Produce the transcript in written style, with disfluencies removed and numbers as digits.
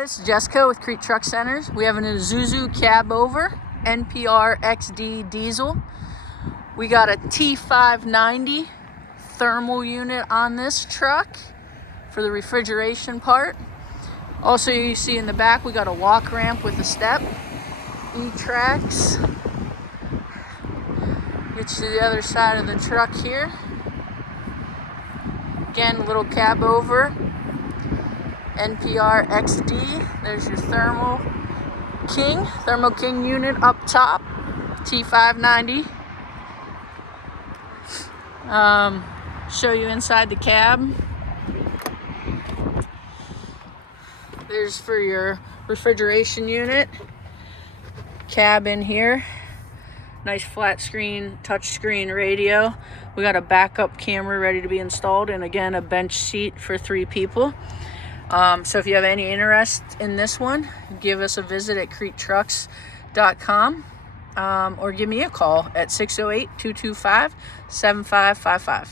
This is Jessica with Kriete Truck Centers. We have an ISUZU cab over, NPR-XD Diesel. We got a T590 thermal unit on this truck for the refrigeration part. Also, you see in the back, we got a walk ramp with a step, E-tracks. Get to the other side of the truck here. Again, little cab over, NPR-XD. There's your Thermo King unit up top, T590. Show you inside the cab. There's for your refrigeration unit. Cab in here. Nice flat screen, touch screen radio. We got a backup camera ready to be installed, and again, a bench seat for 3 people. So if you have any interest in this one, give us a visit at KrieteTrucks.com or give me a call at 608-225-7555.